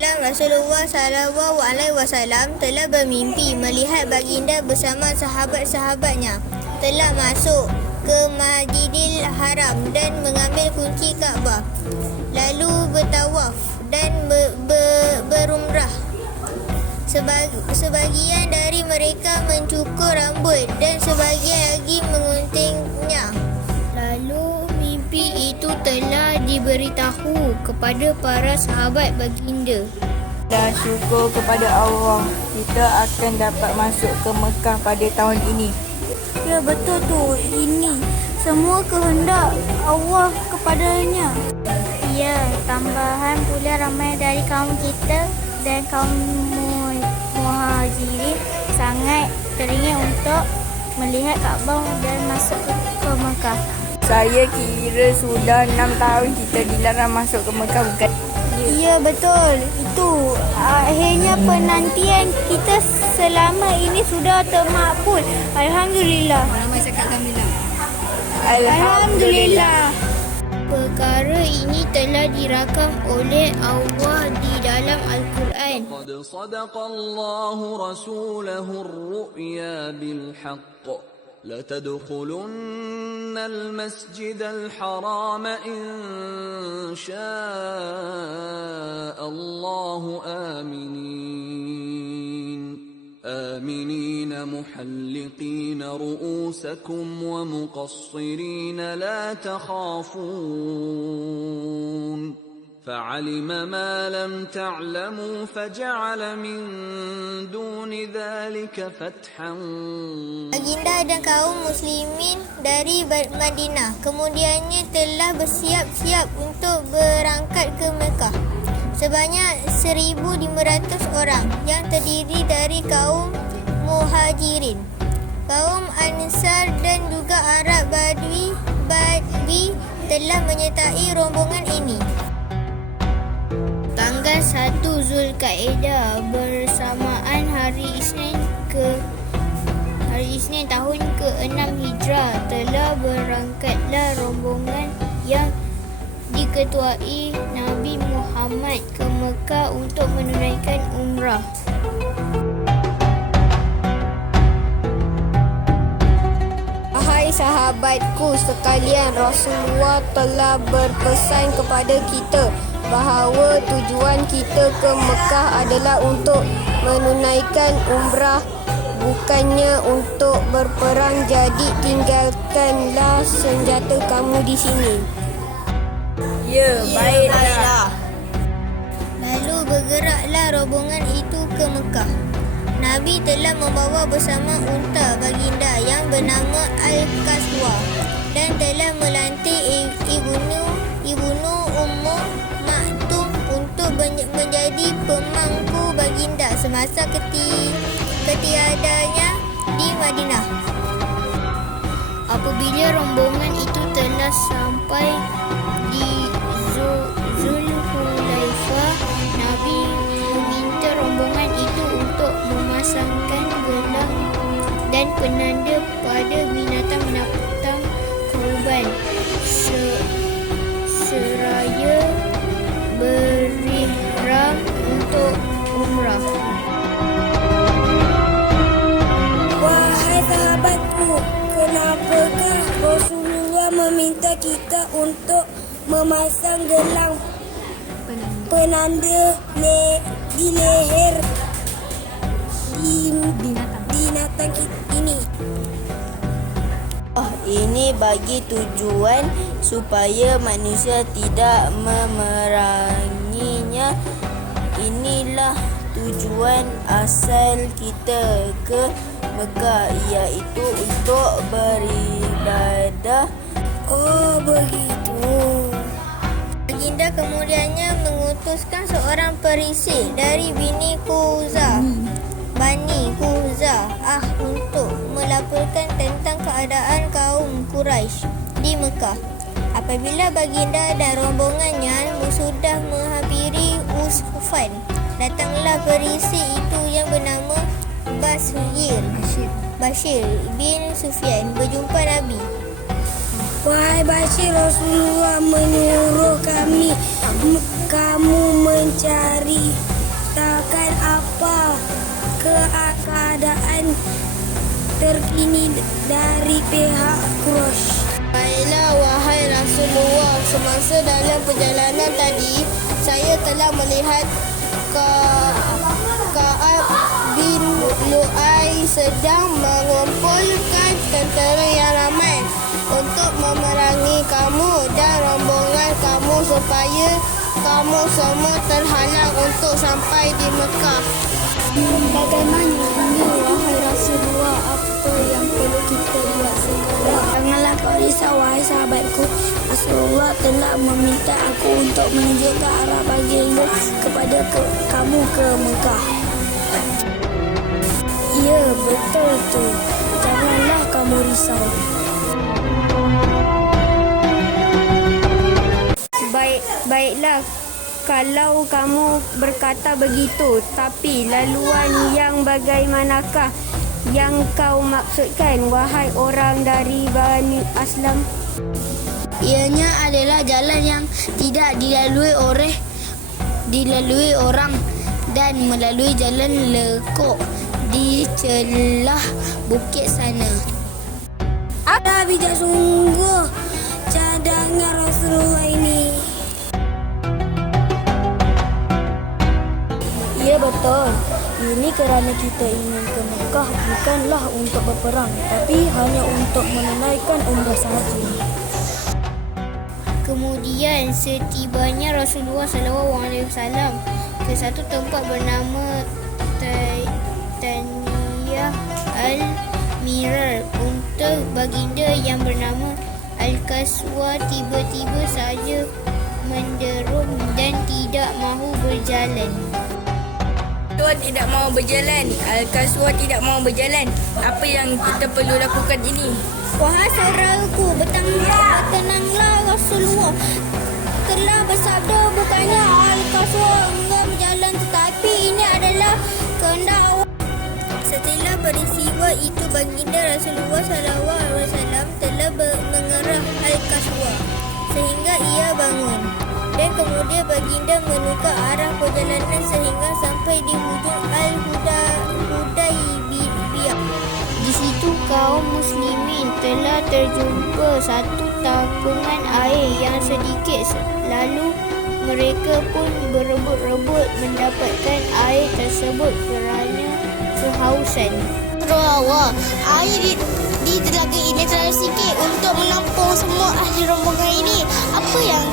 Rasulullah SAW telah bermimpi melihat baginda bersama sahabat-sahabatnya telah masuk ke Masjidil Haram dan mengambil kunci Kaabah, lalu bertawaf dan berumrah. Sebagian dari mereka mencukur rambut dan sebagian lagi menguntingnya. Lalu mimpi itu telah diberitahu kepada para sahabat baginda. Dan syukur kepada Allah, kita akan dapat masuk ke Mekah pada tahun ini. Ya betul tu, ini semua kehendak Allah kepadanya. Ya, tambahan pula ramai dari kaum kita dan kaum muhajirin sangat teringin untuk melihat Kaabah dan masuk ke Mekah. Saya kira sudah 6 tahun kita dilarang masuk ke Mekah, bukan? Ya betul, itu akhirnya penantian kita selama ini sudah termakbul. Alhamdulillah. Alhamdulillah. Perkara ini telah dirakam oleh Allah di dalam Al-Quran. قد صدق الله رسوله الرؤيا بالحق لتدخلن المسجد الحرام إن شاء الله آمنين محلقين رؤوسكم ومقصرين لا تخافون فعلم ما لم تعلموا فجعل من دون ذلك فتحا. Baginda dan kaum muslimin dari Madinah kemudiannya telah bersiap-siap untuk berangkat ke Mekah. Sebanyak 1,500 orang yang terdiri dari kaum muhajirin, kaum Ansar dan juga Arab Badui telah menyertai rombongan ini. Tanggal 1 Zulkaidah bersamaan hari Isnin tahun ke-6 Hijrah telah berangkatlah rombongan yang diketuai Nabi Muhammad ke Mekah untuk menunaikan umrah. Hai sahabatku sekalian, Rasulullah telah berpesan kepada kita bahawa tujuan kita ke Mekah adalah untuk menunaikan umrah, bukannya untuk berperang. Jadi tinggalkanlah senjata kamu di sini. Ya, baiklah. Lalu bergeraklah rombongan itu ke Mekah. Nabi telah membawa bersama unta baginda yang bernama Al-Qaswa dan telah melantik Ibnu Ummu Maktum untuk menjadi pemangku baginda semasa ketiadanya di Madinah. Apabila rombongan itu telah sampai di Zulhulaifah, Nabi meminta rombongan itu untuk memasangkan gelang dan penanda pada binatang-binatang kurban seraya berihram untuk umrah. Wahai sahabatku, kenapakah Rasulullah meminta kita untuk memasang gelang penanda di leher binatang ini? Ini bagi tujuan supaya manusia tidak memeranginya. Inilah tujuan asal kita ke Mekah, iaitu untuk beribadah. Oh begitu. Baginda kemudiannya mengutuskan seorang perisai dari Bani Khuza'ah untuk melaporkan tentang keadaan kaum Quraisy di Mekah. Apabila baginda dan rombongannya sudah menghampiri Usfan, datanglah perisai itu yang bernama Bashir bin Sufyan berjumpa Nabi. Wahai Bashir, Rasulullah menyuruh kamu mencari menceritakan apa keadaan terkini dari pihak Quraisy. Baiklah, wahai Rasulullah, semasa dalam perjalanan tadi, saya telah melihat Ka'ab bin Lu'ay sedang mengumpulkan tentera yang ramai untuk memerangi kamu dan rombongan kamu supaya kamu semua terhalang untuk sampai di Mekah. Bagaimana ini, wahai Rasulullah? Apa yang perlu kita buat sekarang? Janganlah kau risau, wahai sahabatku. Rasulullah telah meminta aku untuk menunjukkan arah baginda kepada kamu ke Mekah. Ya, betul tu. Janganlah kamu risau. Baiklah. Kalau kamu berkata begitu, tapi laluan yang bagaimanakah yang kau maksudkan, wahai orang dari Bani Aslam? Ianya adalah jalan yang tidak dilalui orang dan melalui jalan lekuk di celah bukit sana. Ada bijak sungguh cadangan Rasulullah ini. Ya, betul. Ini kerana kita ingin ke Mekah bukanlah untuk berperang, tapi hanya untuk menunaikan umrah sahaja. Kemudian setibanya Rasulullah SAW ke satu tempat bernama Taniyah Al-Mirar, untuk baginda yang bernama Al-Qaswa tiba-tiba saja menderum dan tidak mahu berjalan. Tuan tidak mahu berjalan. Al-Qaswa tidak mahu berjalan. Apa yang kita perlu lakukan ini? Wahai saudaraku, bertenanglah. Rasulullah telah bersabda, bukannya Al-Qaswa enggan berjalan, tetapi ini adalah kehendak Allah. Setelah peristiwa itu, baginda Rasulullah SAW telah mengerah Al-Qaswa sehingga ia bangun. Dan kemudian baginda menukar arah perjalanan sehingga sampai di hujung Al-Hudaybiyah. Di situ kaum muslimin telah terjumpa satu takungan air yang sedikit, lalu mereka pun berebut-rebut mendapatkan air tersebut kerana kehausan. Rasulullah, air di telaga ini terlalu sikit untuk menampung semua ahli rombongan ini. Apa yang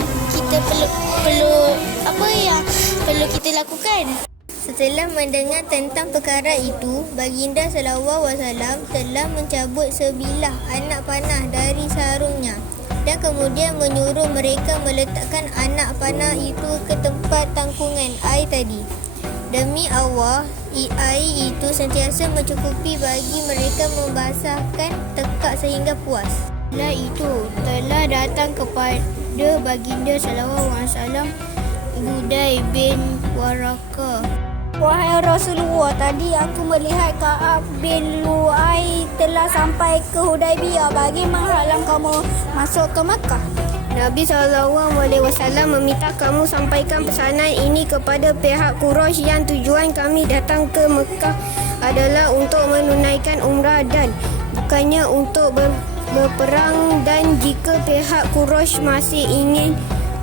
perlu kita lakukan? Setelah mendengar tentang perkara itu, baginda SAW telah mencabut sebilah anak panah dari sarungnya dan kemudian menyuruh mereka meletakkan anak panah itu ke tempat tangkungan air tadi. Demi Allah, air itu sentiasa mencukupi bagi mereka membasahkan tekak sehingga puas. Setelah itu, telah datang kepada baginda SAW Budai bin Warakah. Wahai Rasulullah, tadi aku melihat Ka'ab bin Lu'ay telah sampai ke Hudaybiyah bagi menghalang kamu masuk ke Mekah. Nabi SAW meminta kamu sampaikan pesanan ini kepada pihak Quraisy yang tujuan kami datang ke Mekah adalah untuk menunaikan umrah dan bukannya untuk berperang, dan jika pihak Quraisy masih ingin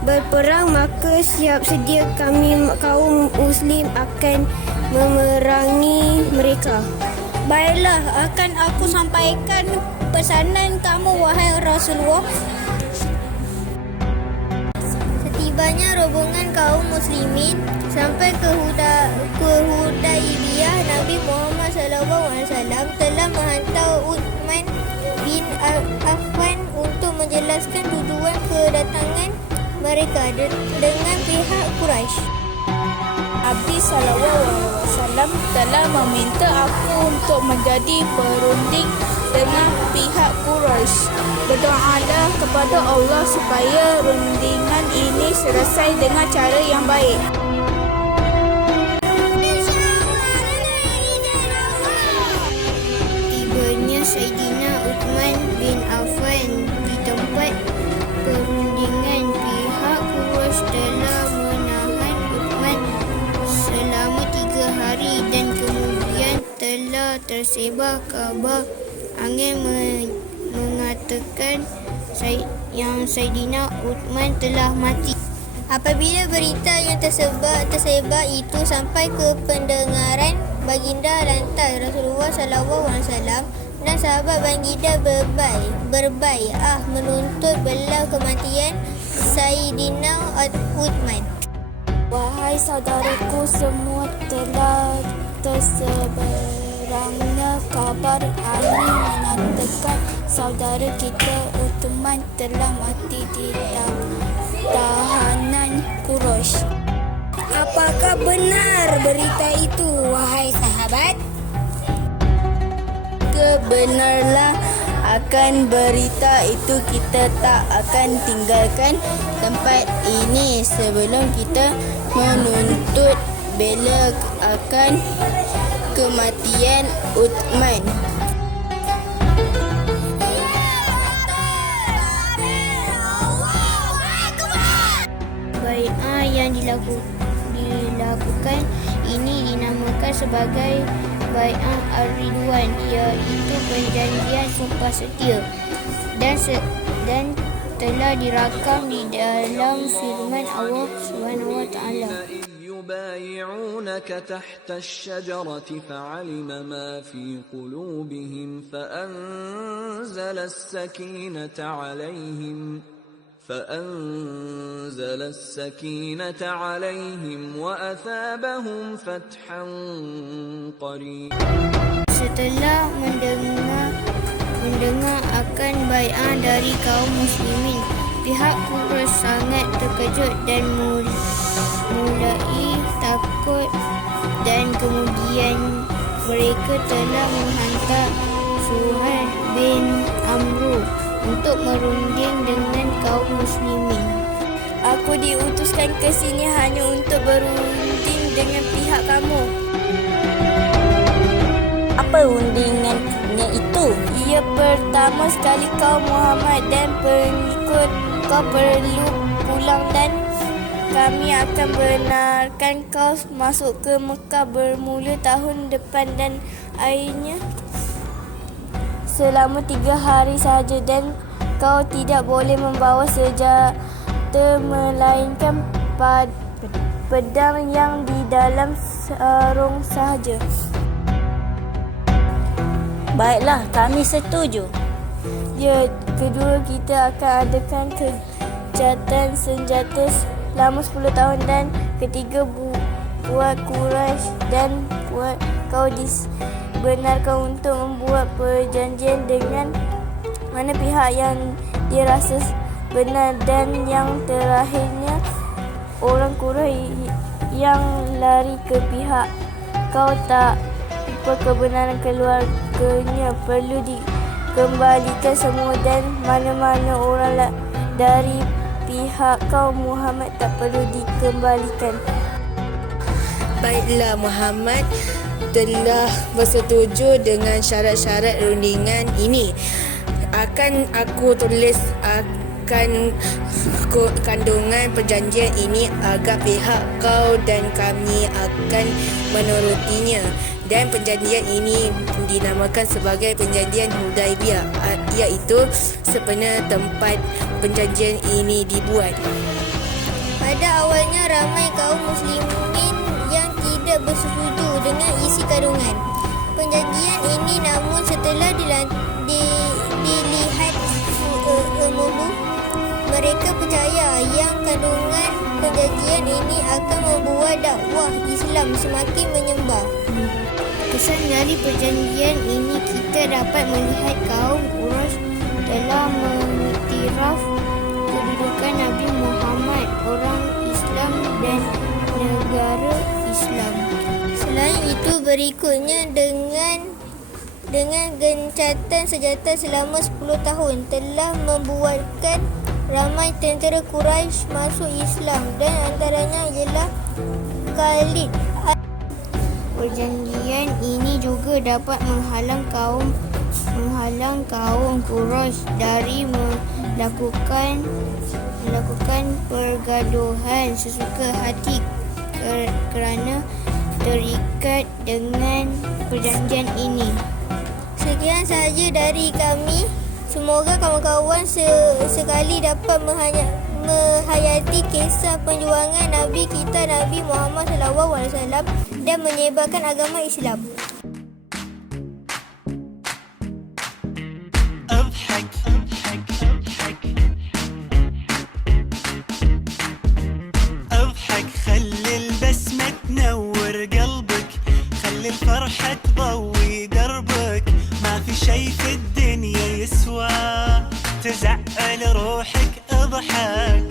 berperang maka siap sedia kami kaum muslim akan memerangi mereka. Baiklah, akan aku sampaikan pesanan kamu, wahai Rasulullah. Setibanya rombongan kaum muslimin sampai ke Hudaybiyah, Nabi Muhammad SAW telah menghantar Uthman bin Affan untuk menjelaskan tujuan kedatangan mereka dengan pihak Quraisy. Nabi SAW telah meminta aku untuk menjadi perunding dengan pihak Quraisy. Berdoalah kepada Allah supaya rundingan ini selesai dengan cara yang baik. Tibanya Saidina Uthman bin Affan di tempat perundingan, pihak Quraisy telah menahan Uthman selama tersebar kabar angin mengatakan yang Saidina Uthman telah mati. Apabila berita yang tersebar itu sampai ke pendengaran baginda lantas Rasulullah SAW dan sahabat baginda berbaiat menuntut bela kematian Saidina Uthman. Wahai saudaraku semua, telah tersebarangnya kabar angin mengatakan saudara kita Uthman telah mati di tahanan Quraisy. Apakah benar berita itu, wahai sahabat? Benarlah akan berita itu. Kita tak akan tinggalkan tempat ini sebelum kita menuntut bela akan kematian Uthman. Bai'ah yang dilakukan ini dinamakan sebagai Bai'ah Ar-Ridwan, iaitu perjanjian sumpah setia dan telah dirakam di dalam firman Allah Subhanahu wa taala. يبايعونك تحت الشجرة فعلم ما في قلوبهم فأنزل السكينة عليهم وأثابهم فتحا قريبا. Setelah mendengar akan bai'ah dari kaum muslimin, pihak Quraisy sangat terkejut dan mulai takut, dan kemudian mereka telah menghantar Suhail bin Amru untuk merunding dengan kaum muslimin. Aku diutuskan ke sini hanya untuk berunding dengan pihak kamu. Apa rundingannya itu? Ia pertama sekali kau Muhammad dan pengikut kau perlu pulang dan kami akan benarkan kau masuk ke Mekah bermula tahun depan dan akhirnya selama 3 hari sahaja, dan kau tidak boleh membawa senjata melainkan pedang yang di dalam sarung sahaja. Baiklah, kami setuju. Ya, kedua kita akan adakan kejahatan senjata selama 10 tahun, dan ketiga buat Quraisy dan buat kau dibenarkan untuk membuat perjanjian dengan mana pihak yang dirasa benar, dan yang terakhirnya orang Quraisy yang lari ke pihak kau tak kebenaran keluarganya perlu dikembalikan semua, dan mana-mana orang dari pihak kaum Muhammad tak perlu dikembalikan. Baiklah, Muhammad telah bersetuju dengan syarat-syarat rundingan ini. Akan aku tulis akan kandungan perjanjian ini agar pihak kau dan kami akan menurutinya. Dan perjanjian ini dinamakan sebagai perjanjian Hudaibiyah, iaitu sebenarnya tempat perjanjian ini dibuat. Pada awalnya ramai kaum muslimin yang tidak bersetuju dengan isi kandungan perjanjian ini, namun setelah dilihat umum, mereka percaya yang kandungan perjanjian ini akan membuat dakwah Islam semakin menyembah. Kesan dari perjanjian ini, kita dapat melihat kaum Quraisy telah mengiktiraf kedudukan Nabi Muhammad, orang Islam dan negara Islam. Selain itu, berikutnya dengan gencatan senjata selama 10 tahun telah membuatkan ramai tentera Quraisy masuk Islam, dan antaranya ialah Khalid. Perjanjian ini juga dapat menghalang kaum Quraisy dari melakukan pergaduhan sesuka hati kerana terikat dengan perjanjian ini. Sekian sahaja dari kami. Semoga kawan-kawan sekali dapat menghayati kisah perjuangan Nabi kita Nabi Muhammad SAW dan menyebarkan agama Islam. اضحك خلي البسمة تنور قلبك خلي الفرحة تضوي دربك ما في شي في الدنيا يسوى تزعل روحك اضحك